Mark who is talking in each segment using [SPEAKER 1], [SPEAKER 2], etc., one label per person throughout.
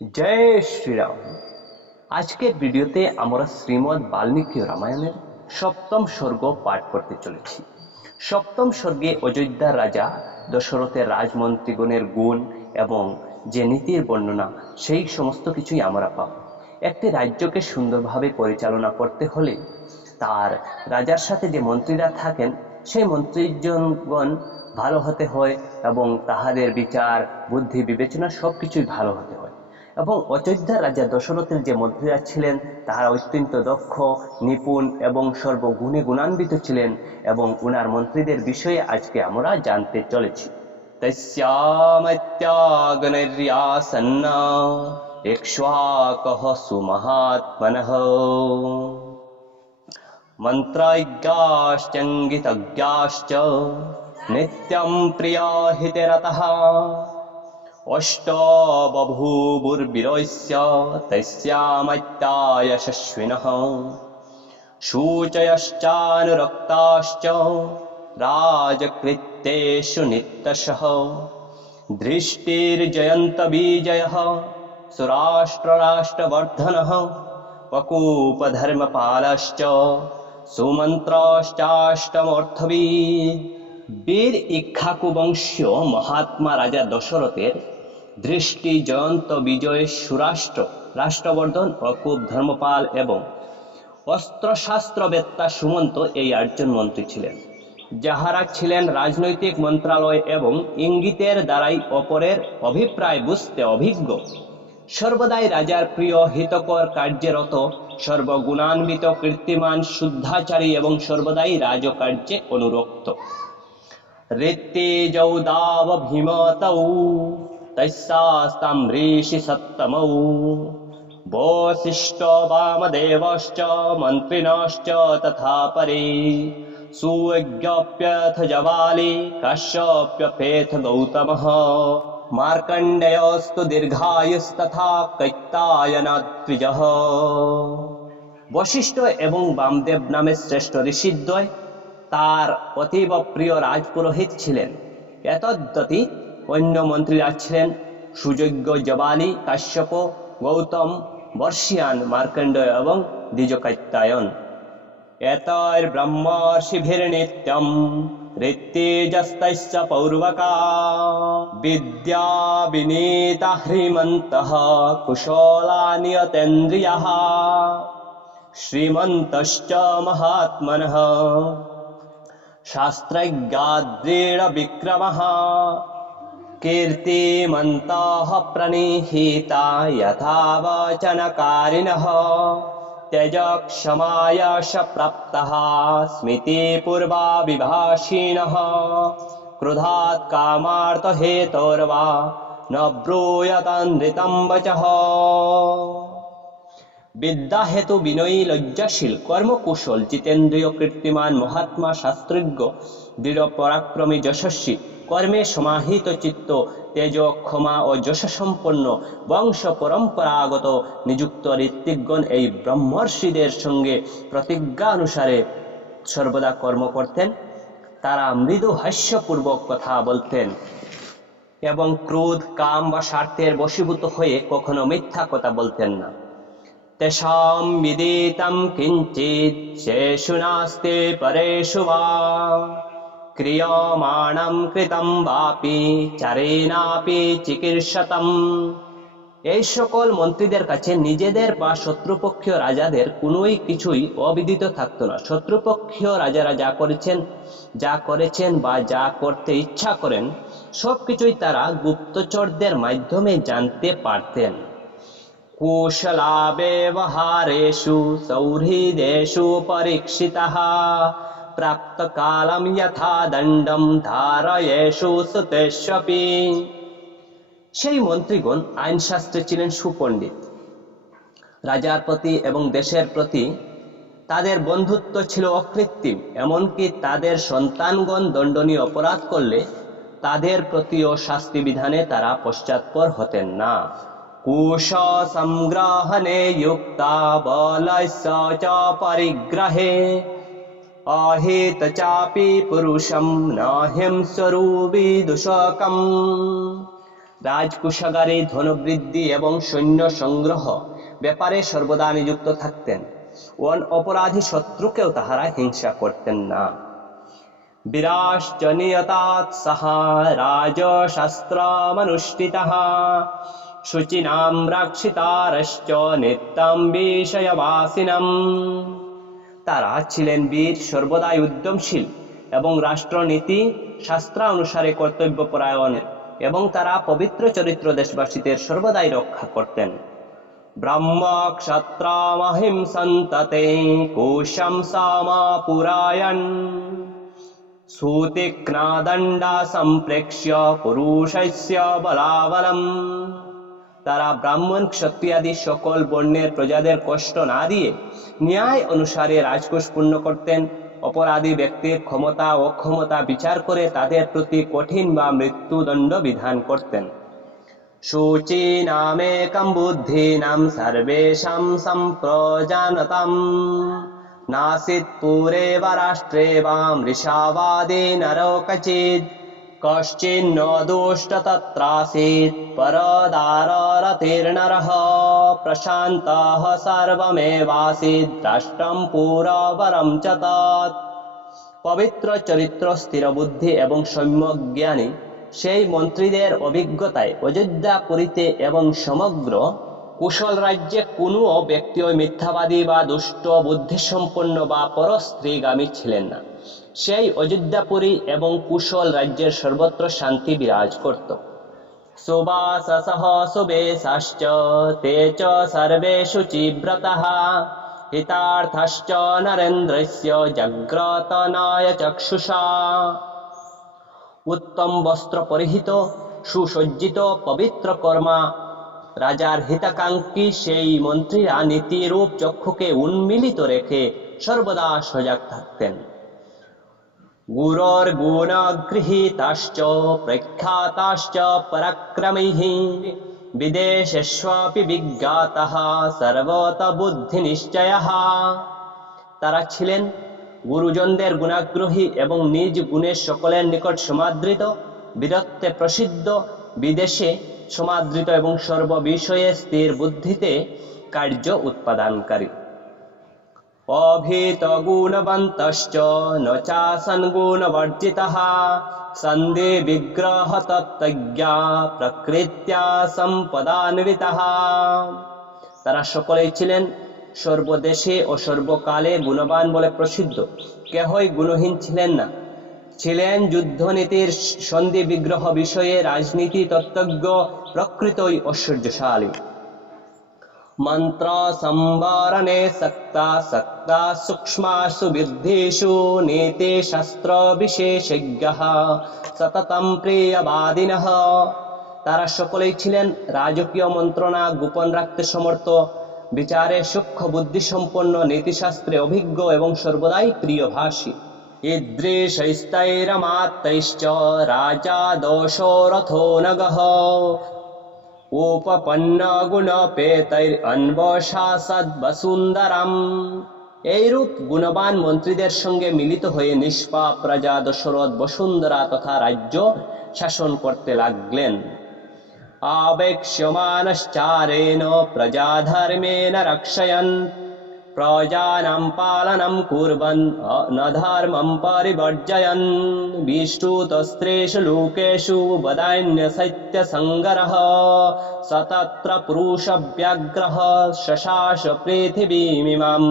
[SPEAKER 1] জয় শ্রীরাম। আজকের ভিডিওতে আমরা শ্রীমদ্ বাল্মীকি রামায়ণের সপ্তম স্বর্গ পাঠ করতে চলেছি। সপ্তম স্বর্গে অযোধ্যার রাজা, দশরথের রাজমন্ত্রীগণের গুণ এবং যে নীতির বর্ণনা, সেই সমস্ত কিছুই আমরা পাব। একটি রাজ্যকে সুন্দরভাবে পরিচালনা করতে হলে তার রাজার সাথে যে মন্ত্রীরা থাকেন, সেই মন্ত্রীজনগণ ভালো হতে হয় এবং তাহাদের বিচার, বুদ্ধি, বিবেচনা সব কিছুই ভালো হতে হয়। এবং অযোধ্যার রাজা দশরথের যে মন্ত্রীরা ছিলেন, তাহারা অত্যন্ত দক্ষ, নিপুণ এবং সর্বগুণে গুণান্বিত ছিলেন এবং উনার মন্ত্রীদের বিষয়ে আজকে আমরা জানতে চলেছি। তস্যামত্যাগনর্যাসন্না। নিত্যম প্রিয়া মন্ত্রাজ্ঞাশ্চঙ্গিতজ্ঞাশ্চ নিত্যম अष्ट बभूवुर्विरस्य तै स्यामैत्यायशस्विनः शूचयश्चानुरक्ताश्च राजकृत्तेषु नित्यशः। दृष्टिर्जयन्तबीजयः सुराष्ट्रराष्ट्रवर्धनः वकूपधर्मपालश्च सुमन्त्राश्चाष्टमोऽर्थवी বীর ইক্ষাকু বংশীয় মহাত্মা রাজা দশরথের দৃষ্টি জয়ন্ত বিজয় সুরাষ্ট্র, রাষ্ট্রবর্ধন অকুব ধর্মপাল এবং অস্ত্রশাস্ত্রবেত্তা সুমন্ত এই আটজন মন্ত্রী ছিলেন। যাহারা ছিলেন রাজনৈতিক মন্ত্রালয় এবং ইঙ্গিতের দ্বারাই অপরের অভিপ্রায় বুঝতে অভিজ্ঞ। সর্বদাই রাজার প্রিয় হিতকর কার্যরত, সর্বগুণান্বিত কীর্তিমান, শুদ্ধাচারী এবং সর্বদাই রাজকার্যে অনুরক্ত। ঋত্তে যৌদাব ভীমতৌ তৈসাস্তাম ঋষি সত্তমৌ বশিষ্ঠ বামদেবশ্চ মন্ত্রিণশ্চ তথা পরে সুজ্ঞপ্যথ জবালি কাশ্যপ্যপেথ গৌতমः মার্কণ্ডেয়স্তু দীর্ঘায়ুস্তথা কৈত্তায়নাদ্বিজः বশিষ্ঠ এবং বামদেব নামে শ্রেষ্ঠ ঋষিদ্বয় তার অতীব প্রিয় রাজপুরোহিত ছিলেন। এতদ্যতি অন্য মন্ত্রীরা ছিলেন সুযোগ্য জবালি কাশ্যপ, গৌতম, বর্ষিয়ান, মার্কণ্ড এবং দ্বিজকাত্যায়ন। এতর ব্রহ্মর্ষিভির নিত্যম ঋত্তেজস্তৈশ্চ পৌর্বকা। বিদ্যা বিনীতা হ্রিমন্তঃ কুশলা নিয়তেন্দ্রিয়ঃ शास्त्रज्ञाद्रेण विक्रमः कीर्तिमन्ताः प्रनिहिता यथावचनकारिणः। त्यज क्षमायशप्राप्तः स्मितिपूर्वा विभाषिणः क्रुधात् कामार्थहेतोर्वा न ब्रूयतन्द्रितं वचः বিদ্যা হেতু বিনয়ী লজ্জাশীল, কর্মকুশল, জিতেন্দ্রীয় কীর্তিমান, মহাত্মা শাস্ত্রজ্ঞ, দৃঢ় পরাক্রমী যশস্বী, কর্মে সমাহিত চিত্ত, তেজ ক্ষমা ও যশসম্পন্ন, বংশ পরম্পরাগত, নিযুক্ত ঋত্বিকগণ এই ব্রহ্মর্ষিদের সঙ্গে প্রতিজ্ঞা অনুসারে সর্বদা কর্ম করতেন। তারা মৃদু হাস্যপূর্বক কথা বলতেন এবং ক্রোধ, কাম বা স্বার্থের বশীভূত হয়ে কখনো মিথ্যা কথা বলতেন না। তেষাং বিদিতম কিঞ্চিত শেষু নাস্তে পরেষু বা ক্রিয়মাণম কৃতম বাপি চারেনাপি চিকিৎসতম এই সকল মন্ত্রীদের কাছে নিজেদের বা শত্রুপক্ষীয় রাজাদের কোনোই কিছুই অবিদিত থাকতো না শত্রুপক্ষীয় রাজারা যা করেছেন যা করেছেন বা যা করতে ইচ্ছা করেন সব কিছুই তারা গুপ্তচরদের মাধ্যমে জানতে পারতেন কুশলাব্যবহারেষু সৌহৃদেষু পরীক্ষিতः প্রাপ্তকালম যথা দণ্ডম ধারয়েষু সুতেষ্বপি সেই মন্ত্রীগণ আইনশাস্ত্রে ছিলেন সুপণ্ডিত। রাজার প্রতি এবং দেশের প্রতি তাদের বন্ধুত্ব ছিল অকৃত্রিম, এমনকি তাদের সন্তানগণ দণ্ডনীয় অপরাধ করলে তাদের প্রতিও শাস্তি বিধানে তারা পশ্চাৎপর হতেন না। সংগ্রহণে যুক্তা বলস্য চ পরিগ্রহে অহিত চাপি পুরুষম নাহিম স্বরূপী দুষকম রাজকোষাগারে ধনবৃদ্ধি এবং সৈন্য সংগ্রহ ব্যাপারে সর্বদা নিযুক্ত থাকতেন। ওন অপরাধী শত্রুকেও তাহারা হিংসা করতেন না। বিরাশ্চ নিয়তাৎ সাহা, রাজশাস্ত্রমনুষ্ঠিতः। শুচিনাম রাক্ষিতারশ্চ নিত্যম বিষয়বাসিনম তারা ছিলেন বীর, সর্বদাই উদ্যমশীল এবং রাষ্ট্রনীতি, শাস্ত্রানুসারে কর্তব্যপরায়ণ এবং তারা পবিত্র চরিত্র দেশবাসীদের সর্বদাই রক্ষা করতেন। ব্রহ্ম ক্ষত্রামহিংসন্ততে কোশম সামা পুরায়ণ সম্প্রেক্ষ্য পুরুষস্য বলাবলম। তারা ব্রাহ্মণ, ক্ষত্রিয়াদি সকল বর্ণের প্রজাদের কষ্ট না দিয়ে ন্যায় অনুসারে রাজকোষ পূর্ণ করতেন। অপরাধী ব্যক্তির ক্ষমতা, অক্ষমতা বিচার করে তাদের প্রতি কঠিন বা মৃত্যুদণ্ড বিধান করতেন। শূচীনামেকম বুদ্ধিনাম সর্বেশাম সম্প্রজানতাম। নাসিৎ পুরে বা রাষ্ট্রে বা মৃষাবাদে নরকচিৎ कश्चिन्न दुष्ट तत्रासीत् परदाररतिर्नरः प्रशान्तः सर्वमेवासीत् দ্রাষ্ট্রম পুরবরম চ তৎ পবিত্র চরিত্র স্থির বুদ্ধি এবং সম্যক জ্ঞানী সেই মন্ত্রীদের অভিজ্ঞতায় অযোধ্যা পুরীতে এবং সমগ্র কুশল রাজ্যে কোনো ব্যক্তি ওই মিথ্যাবাদী বা দুষ্ট, বুদ্ধিসম্পন্ন বা পরস্ত্রীগামী ছিলেন না। সেই অযোধ্যাপুরী এবং কুশল রাজ্যের সর্বত্র শান্তি বিরাজ করত। তে চ চক্ষুষা। উত্তম বস্ত্র পরিহিত, সুসজ্জিত, পবিত্র কর্মা রাজার হিতাকাঙ্ক্ষী সেই মন্ত্রীরা নীতিরূপ চক্ষুকে উন্মিলিত রেখে সর্বদা সজাগ থাকতেন। গুরোর গুণগৃহীতাশ্চ, প্রখ্যাতাশ্চ, পরাক্রমৈः, বিদেশেষ্বাপি বিজ্ঞাতः, সর্বত বুদ্ধি নিশ্চয়ः তারা ছিলেন গুরুজনদের গুণাগ্রহী এবং নিজ গুণের সকলের নিকট সমাদৃত, বীরত্বে প্রসিদ্ধ, বিদেশে সমাদৃত এবং সর্ববিষয়ে স্থির বুদ্ধিতে কার্য উৎপাদনকারী। অভীত গুণবন্তশ্চ ন চাসন গুণবর্জিতः সন্ধি বিগ্রহ তত্ত্বজ্ঞা প্রকৃত্যা সম্পদান্বিতः। তারা সকলেই ছিলেন সর্বদেশে ও সর্বকালে গুণবান বলে প্রসিদ্ধ। কেহই গুণহীন ছিলেন না। ছিলেন যুদ্ধনীতির সন্ধি বিগ্রহ বিষয়ে রাজনীতি তত্ত্বজ্ঞ, প্রকৃতই ঐশ্বর্যশালী। মন্ত্র সম্বরণে সক্তা সক্তা সূক্ষ্মাসু বিদ্ধিষু নীতি শাস্ত্র বিশেষজ্ঞ সততম প্রিয়বাদিনঃ। তারা সকলেই ছিলেন রাজকীয় মন্ত্রণা গোপন রাখতে সমর্থ, বিচারে সূক্ষ্ম বুদ্ধিসম্পন্ন নীতিশাস্ত্রে অভিজ্ঞ এবং সর্বদাই প্রিয়ভাষী। ঈদৃশৈস্তৈরমাত্তৈশ্চ রাজা দোষো রথো নগः উপপন্ন গুণপেতৈরন্বশাসদ্বসুন্দরম এইরূপ গুণবান মন্ত্রীদের সঙ্গে মিলিত হয়ে নিষ্পাপ প্রজা দশরথ বসুন্ধরা তথা রাজ্য শাসন করতে লাগলেন আবেক্ষ্যমানশ্চারেণ প্রজাধর্মেণ প্রজানাম পালনম কুর্বন নধর্মম পরিবর্জয়ন বিষ্টুতস্ত্রেষু লোকেষু বদান্য সত্য সংগরহ সতত্র পুরুষ ব্যগ্রহ শশাশ পৃথিবীমিমাম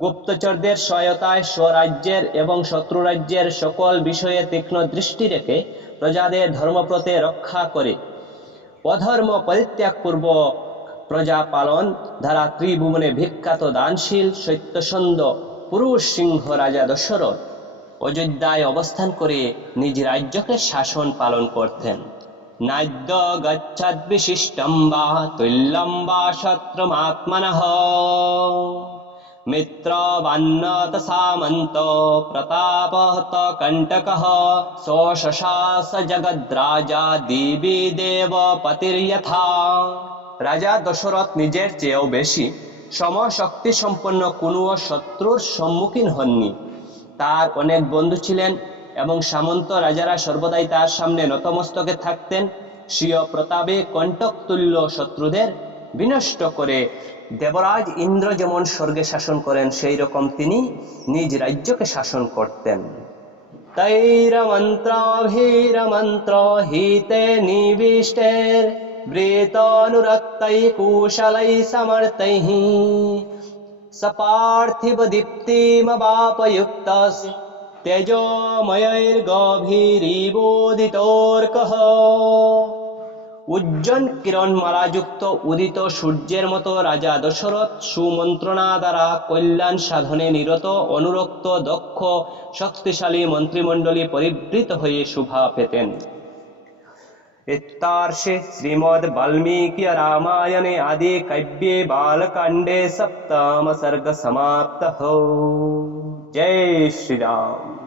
[SPEAKER 1] গুপ্তচরদের সহায়তায় স্বরাজ্যের এবং শত্রুরাজ্যের সকল বিষয়ে তীক্ষ্ণ দৃষ্টি রেখে প্রজাদের ধর্মপ্রতে রক্ষা করে। অধর্ম পরিত্যাগ পূর্বক প্রজা পালন ধারা ত্রিভুবনে বিখ্যাত দানশীল সত্যসন্ধ পুরুষ সিংহ রাজা দশরথ অযোধ্যায় অবস্থান করে নিজ রাজ্যকে শাসন পালন করতেন। নাদ্য গচ্ছদ বিশিষ্টম বা তুল্যম বা শত্রুমাত্মনঃ। মিত্রবান্নত সামন্ত প্রতাপহত কণ্টকः। সোশাস জগদ্রাজা দেবী দেব রাজা দশরথ নিজের চেয়েও বেশি। সমশক্তি সম্পন্ন কোনো শত্রুর সম্মুখীন হননি। তার অনেক বন্ধু ছিলেন এবং সামন্ত রাজারা সর্বদাই তার সামনে নতমস্তকে থাকতেন। স্বীয় প্রতাপে কণ্টক তুল্য শত্রুদের বিনষ্ট করে দেবরাজ ইন্দ্র যেমন স্বর্গে শাসন করেন সেই রকম তিনি নিজ রাজ্যকে শাসন করতেন। তৈরমন্ত্রাভিরমন্ত্র হিতে নিবিষ্টের व्रेतानुरक्तैः সপার্থিব समर्थैः सपार्थिवदीप्तिमवापयुक्तस् তেজময়ীর্গভীরিবোদিতর্কহ উজ্জ্বল কিরণমালাযুক্ত উদিত সূর্যের মতো রাজা দশরথ সুমন্ত্রণা দ্বারা কল্যাণ সাধনে নিরত অনুরক্ত দক্ষ শক্তিশালী মন্ত্রিমণ্ডলী পরিবৃত হয়ে শোভা পেতেন। वित्तार्षे श्रीमद् वल्मीकिय रामायणे आदि कव्ये बालकाण्डे सप्तमसर्गसमाप्तः। जय श्रीराम।